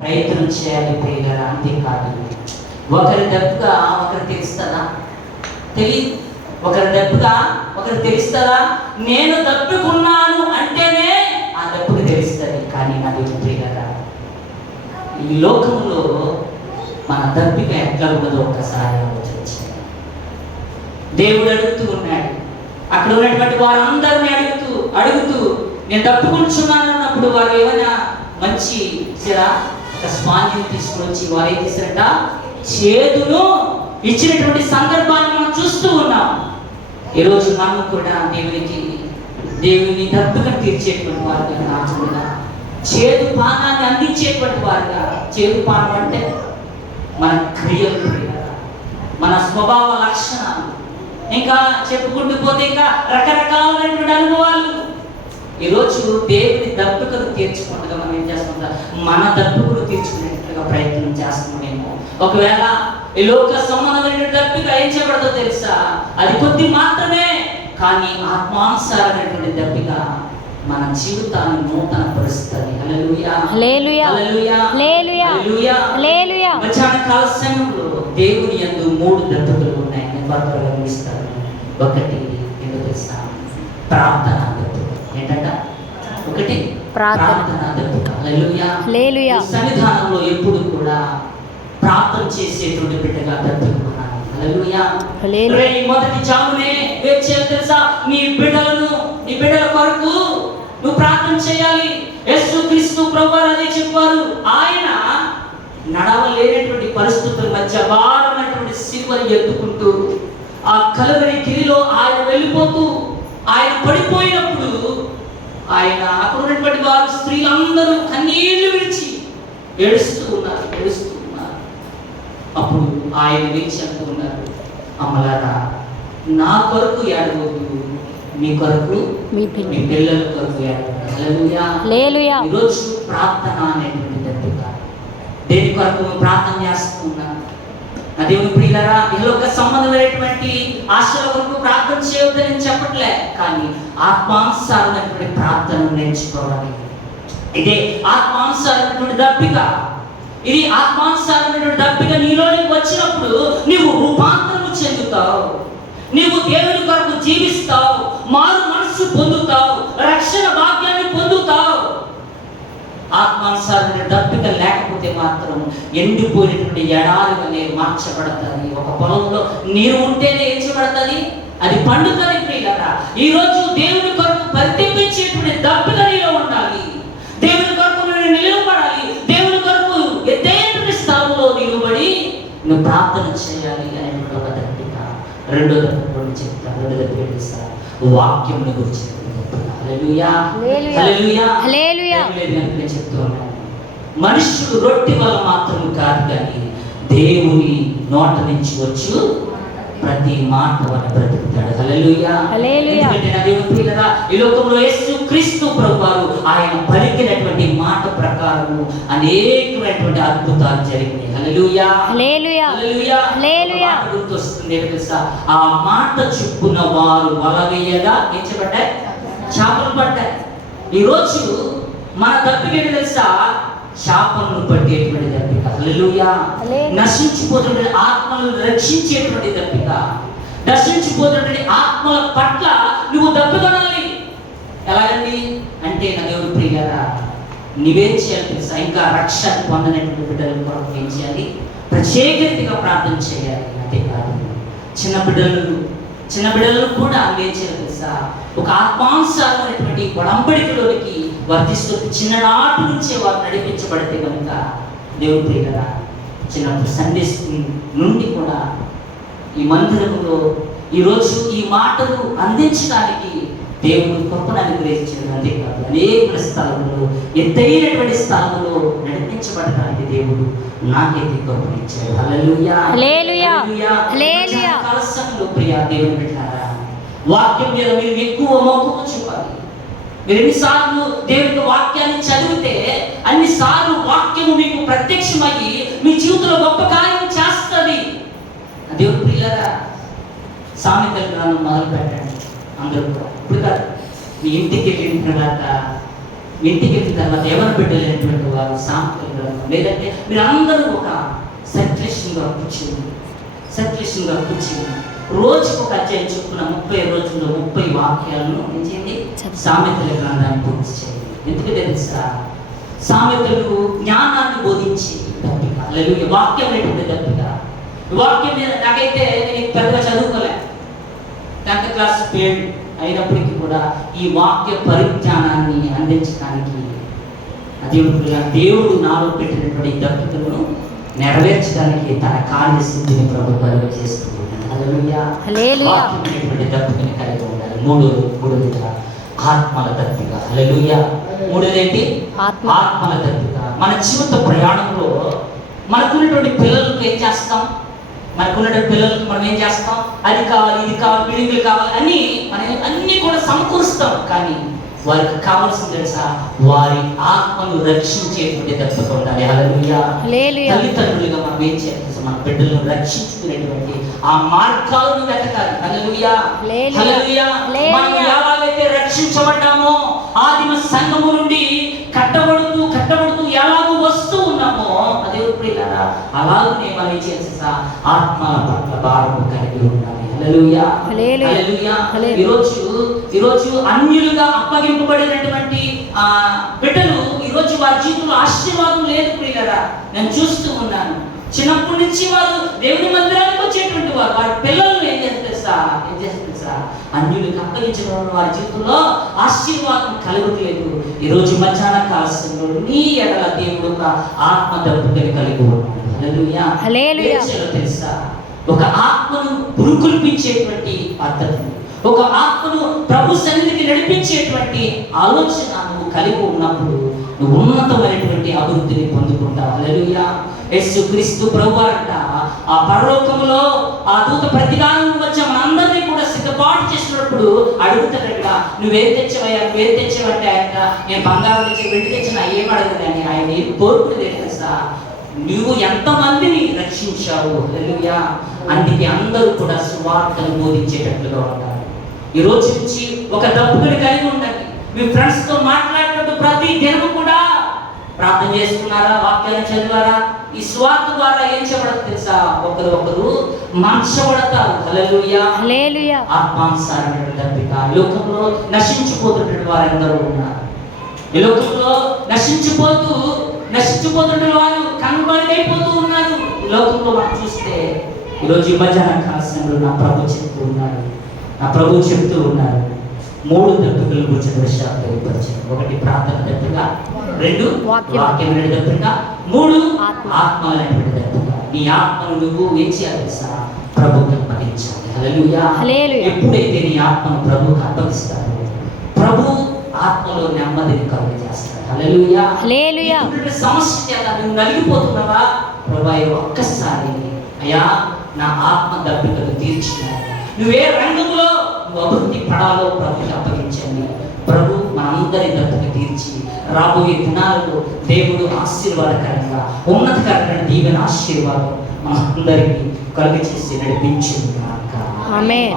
ప్రయత్నం చేయాలి ప్రియులారా. అంతేకాదు ఒకరి దెబ్బగా ఒకరు తెలుస్తుందా? తెలియదు. ఒకరి దెబ్బగా ఒకరు తెలుస్తుందా? నేను దప్పుకున్నాను అంటేనే ఆ దెబ్బకు తెలుస్తుంది. కానీ నా దేవుని ప్రియులారా, ఈ లోకంలో మన దప్పిక ఎట్లా ఉన్నదో ఒక్కసారి ఆలోచించాలి. దేవుడు అడుగుతూ ఉన్నాడు. అక్కడ ఉన్నటువంటి వారందరినీ అడుగుతూ నేను తప్పుకుంటున్నాను అన్నప్పుడు వారు ఏమైనా మంచి ఒక స్పాంజిని తీసుకుని వచ్చి వారు ఏం చేశారట, చేదును ఇచ్చినటువంటి సందర్భాన్ని మనం చూస్తూ ఉన్నాం. ఈరోజు మనం కూడా దేవుని దప్పుకను తీర్చేటువంటి వారుగా కాకుండా చేదు పానాన్ని అందించేటువంటి వారుగా. చేదు పానం అంటే మన క్రియలు, మన స్వభావ లక్షణాలు, ఇంకా చెప్పుకుంటూ పోతే ఇంకా రకరకాలైనటువంటి అనుభవాలు. ఈరోజు దేవుని దప్పుకను తీర్చుకుంటగా మనం ఏం చేస్తుందా, మన దప్పుకును తీర్చుకునేట్టుగా ప్రయత్నం చేస్తున్నామేమో. ఒకవేళ ఈ లోక సంబంధమైన దప్పిక ఏం చేయబడదో తెలుసా? అది కొద్ది మాత్రమే. కానీ ఆత్మానుసారమైనటువంటి దప్పిక మన జీవితాన్ని నూతన పరుస్తుంది. హల్లెలూయా, హల్లెలూయా, హల్లెలూయా, హల్లెలూయా, హల్లెలూయా. మధ్యాహ్న కాల సమయంలో దేవుని యందు 3 దప్పుకలు ఉన్నాయి. నేను త్వరగా గమనిస్తాను. ఒకటి ఏంటో తెలుసా? ప్రార్థన దప్పుక. ఏంటంట? ఒకటి ప్రార్థన దప్పుక. హల్లెలూయా, హల్లెలూయా. సన్నిధానంలో ఎప్పుడు కూడా ప్రార్థన చేసేటువంటి బిడ్డగా దప్పుకున్నాను. హల్లెలూయా, హల్లెలూయా. మొదటి జామునే వేచేయాలి తెలుసా? నీ బిడ్డల కొరకు నువ్వు ప్రార్థన చేయాలి. యేసుక్రీస్తు ప్రభువారు అదే చెప్పారు. ఆయన నడవలేనటువంటి పరిస్థితుల మధ్య భారమైనటువంటి సిలువను ఎత్తుకుంటూ ఆ కలువరి గిరిలో ఆయన వెళ్ళిపోతూ ఆయన పడిపోయినప్పుడు ఆయన అక్కడ ఉన్నటువంటి వారు స్త్రీలందరూ కన్నీళ్లు విడిచి ఏడుస్తూ ఉన్నారు. అప్పుడు ఆయన విడిచి అంటూ ఉన్నారు, అమ్మలారా, నా కొరకు ఏడవద్దు, మీ కొరకు మీ పిల్లల కొరకు ఏడవండి. హల్లెలూయా, హల్లెలూయా. ఈరోజు ప్రార్థన అనేటువంటి దప్పిక. దేని కొరకు నువ్వు ప్రార్థన చేస్తూ ఉన్నావు? నా దేవుని ప్రియులారా, ఇహలోక సంబంధమైనటువంటి ఆశల కొరకు ప్రార్థన చేయవద్దని నేను చెప్పట్లే. కానీ ఆత్మానుసారమైనటువంటి ప్రార్థనను నేర్చుకోవాలి. ఇదే ఆత్మానుసారమైనటువంటి దప్పిక. ఇది ఆత్మానుసారమైనటువంటి దప్పిక నీలోనికి వచ్చినప్పుడు నీవు రూపాంతరము చెందుతావు. నీవు దేవుని కొరకు జీవిస్తావు, మారు మనస్సు పొందుతావు, రక్షణ భాగ్యాన్ని పొందుతావు. ఆత్మానుసారమైన దప్పిక లేకపోతే మాత్రం ఎండిపోయినటువంటి ఎడారి వలె మార్చబడతాయి. ఒక పొలంలో నీరు ఉంటేనే ఏం చేయబడతాది? అది పండుతుంది. ప్రియులారా, ఈరోజు దేవుని కొరకు పరితపించేటువంటి దప్పిక నీలో ఉండాలి. దేవుని కొరకు నువ్వు నిలబడాలి. దేవుని కొరకు ఎత్తైనటువంటి స్థలంలో నిలబడి నువ్వు ప్రార్థన చేయాలి అనేటువంటి ఒక దప్పిక. రెండో దప్పిక చెప్తాను. రెండో దప్పిక చేస్తాను, వాక్యమును గురించి. హల్లెలూయా, హల్లెలూయా, హల్లెలూయా. నేను చెప్తూ ఉన్నాను, మనుషుడు రొట్టె వల్ల మాత్రం కాదు, కానీ దేవుని నోట నుంచి వచ్చు ప్రతి మాట వల్ల బ్రతుకుతాడు. హల్లెలూయా, హల్లెలూయా. ఈ లోకంలో యేసుక్రీస్తు ప్రభువారు ఆయన పలికినటువంటి మాట ప్రకారము అనేకమైనటువంటి అద్భుతాలు జరిగినాయి. హల్లెలూయా, హల్లెలూయా, హల్లెలూయా, హల్లెలూయా. గుర్తొస్తుంది తెలుసా? ఆ మాట చొప్పున వారు వల వేయగా ఏం చేయబడ్డాయి? చేపలు పడ్డాయి. ఈరోజు మన దప్పిక తెలుసా? చేపలను పట్టేటువంటి దప్పిక. హల్లెలూయా. నశించిపోతున్న ఆత్మలను రక్షించేటువంటి దప్పిక. నశించిపోతున్నటువంటి ఆత్మల పట్ల నువ్వు దప్పికొనాలి. ఎలాగండి అంటే, నా దేవుని ప్రియులారా, నీవేం చేయాలి తెలుసా? ఇంకా రక్షణ పొందనటువంటి బిడ్డల కొరకు ఏం చేయాలి? ప్రత్యేకంగా ప్రార్థన చేయాలి. అంతేకాదు, చిన్న బిడ్డలను కూడా ఏం చేయాలి తెలుసా? ఒక ఆత్మానుసారమైనటువంటి ఒడంబడికలోనికి వర్తిస్తూ చిన్ననాటి నుంచే వారు నడిపించబడితే కనుక దేవుని ప్రియులారా, చిన్నప్పుడు సండే స్కూల్ నుండి కూడా ఈ మందిరంలో ఈరోజు ఈ మాటలు అందించడానికి దేవుడు కృపను అనుగ్రహించాడు. అంతేకాదు, అనేక స్థలంలో ఎత్తైనటువంటి స్థలంలో నడిపించబడడానికి దేవుడు నాకైతే కృపనిచ్చాడు. హల్లెలూయా, హల్లెలూయా, హల్లెలూయా. కలసంలో ప్రియ దేవుని బిడ్డలారా, వాక్యం మీద మీరు ఎక్కువ మోకము చూపాలి. మీరు ఎన్నిసార్లు దేవుని వాక్యాన్ని చదివితే అన్నిసార్లు వాక్యము మీకు ప్రత్యక్షమయ్యి మీ జీవితంలో గొప్ప కార్యం చేస్తుంది. దేవుని ప్రియులారా, సామెతల గ్రంథం మొదలు పెట్టండి. అందరూ కూడా ఇప్పుడు కాదు, మీ ఇంటికి వెళ్ళిన తర్వాత ఇంటికి వెళ్ళిన తర్వాత ఎవరు పెట్టలేనటువంటి వారు సామెతల గ్రంథం, లేదంటే మీరందరూ ఒక సర్క్యులేషన్గా కూర్చుని రోజుకు ఒక అధ్యాయం చొప్పున 30 రోజుల్లో 30 వాక్యాలను ఏం చేయండి, సామెతల గ్రంథాన్ని పూర్తి చేయండి. ఎందుకు తెలుసా? సామెతలు జ్ఞానాన్ని బోధించి దప్పిక, లేదా వాక్యం అనేటువంటి దప్పిక. వాక్యం మీద నాకైతే నేను పెద్దగా చదువుకోలే, 10th క్లాస్ ఫెయిల్ అయినప్పటికీ కూడా ఈ వాక్య పరిజ్ఞానాన్ని అందించడానికి దేవుడు నాలో పెట్టినటువంటి దప్పికలను నెరవేర్చడానికి తన కార్యసిద్ధిని ప్రభుత్వాలు చేస్తూ దప్పికని కలిగి ఉండాలి. మూడోదిగా ఆత్మల దప్పిక. హల్లెలూయా. మూడోదేంటి? ఆత్మల దప్పిక. మన జీవిత ప్రయాణంలో మనకున్నటువంటి పిల్లలకు ఏం చేస్తాం? మనకున్నటువంటి పిల్లలకు మనం ఏం చేస్తాం? అది కావాలి, ఇది కావాలి, బిల్డింగ్లు కావాలి అని మనం అన్నీ కూడా సమకూరుస్తాం. కానీ వారికి కావాల్సింది తెలుసా? వారి ఆత్మను రక్షించేటువంటి దప్పిక ఉండాలి. హల్లెలూయా. తల్లిదండ్రులుగా మనం ఏం చేయాలి? మన బిడ్డలను రక్షించుకునేటువంటి ఆ మార్గాలను వెతకాలి. హల్లెలూయా. హల్లెలూయా. మనం ఎలాగైతే రక్షించబడ్డామో, ఆదిమ సంఘము నుండి కట్టబడుతూ ఎలాగూ వస్తూ ఉన్నామో, అదే ప్రియులారా, అలాగనే మనం చేసా ఆత్మల పట్ల భారము కలిగి ఉండాలి. హల్లెలూయా. హల్లెలూయా. ఈరోజు అన్యులుగా అప్పగింపబడినటువంటి బిడ్డలు ఈరోజు వారి జీవితంలో ఆశీర్వాదం లేదు ప్రియులారా. నేను చూస్తూ ఉన్నాను. చిన్నప్పటి నుంచి వారు దేవుని మందిరానికి వచ్చేటువంటి వారి పిల్లలను ఏం చేస్తారు అన్యులకు అప్పగించడం వారి జీవితంలో ఆశీర్వాదం కలుగుతలేదు. ఈరోజు మధ్యాహ్న కాలంలో నీ ఎడల దేవుడు ఒక ఆత్మ దప్పుని కలిగి ఉన్నాడు. హల్లెలూయా. తెలుసా? ఒక ఆత్మను పురుకొల్పించేటువంటి పద్ధతి, ఒక ఆత్మను ప్రభు సన్నిధికి నడిపించేటువంటి ఆలోచన నువ్వు కలిగి ఉన్నప్పుడు నువ్వు ఉన్నతమైనటువంటి అభివృద్ధిని పొందుకుంటావు. హల్లెలూయా. యేసుక్రీస్తు ప్రభువారంట ఆ పరలోకములో ఆ దూత ప్రతిగానం వచ్చి మనందరినీ కూడా సిద్ధపాటు చేసినప్పుడు అడుగుతాడట, నువ్వేం తెచ్చావంటే ఆయన నేను బంగారం తెచ్చి వెండి తెచ్చిన ఏం అడగదని ఆయన ఏం కోరుకునేది తెలుసా? నువ్వు ఎంతమందిని రక్షించావు. హల్లెలూయా. అందుకే అందరూ కూడా సువార్తను బోధించేటట్లుగా ఉంటారు. ఈ రోజు నుంచి ఒక దప్పుని కలిగి ఉండండి. మీ ఫ్రెండ్స్తో మాట్లాడినప్పుడు ప్రతి దినము కూడా ప్రార్థన చేసుకున్నారా? వాక్యాన్ని చదివారా? ఈ స్వార్థ ద్వారా ఏం చేయబడదు తెలుసా? ఒకరు మార్చబడతారు. హల్లెలూయా. ఆత్మానుసారమైన దప్పిక. ఈ లోకంలో నశించిపోతున్న వారందరూ ఉన్నారు. ఈ లోకంలో నశించిపోతున్న వారు కనుమరుగైపోతూ ఉన్నారు. ఈ లోకంలో మనం చూస్తే ఈరోజు ఈ మధ్యాహ్న కాలంలో నా ప్రభు చెప్తూ ఉన్నారు 3 దప్పికల గురించి విషయాలు తెలియపరిచారు. 1 ప్రార్థన దప్పిక, 2 వాక్యమైన దప్పిక, 3 ఆత్మలైనటువంటి దప్పిక. నీ ఆత్మను నువ్వు ఏం చేయాలి? ప్రభువుకి అప్పగించాలి. హల్లెలూయా. ఎప్పుడైతే నీ ఆత్మను ప్రభువుకి అప్పగిస్తారో ప్రభు ఆత్మలో నెమ్మదిని కలుగజేస్తాడు. హల్లెలూయా. సమస్య చేత నువ్వు నలిగిపోతున్నావా? ప్రభువా ఒక్కసారి అయ్యా నా ఆత్మ దప్పికలు తీర్చినాడు. నువ్వే రంగంలో అభివృద్ధి పడాలో ప్రభుకి అప్పగించండి. ప్రభు మనందరి దప్పిక తీర్చి రాబోయే దినాలలో దేవుడు ఆశీర్వాదకరంగా ఉన్నతకరమైన దీవెన ఆశీర్వాదం మనందరికీ కలుగచేసి నడిపించును గాక. ఆమేన్.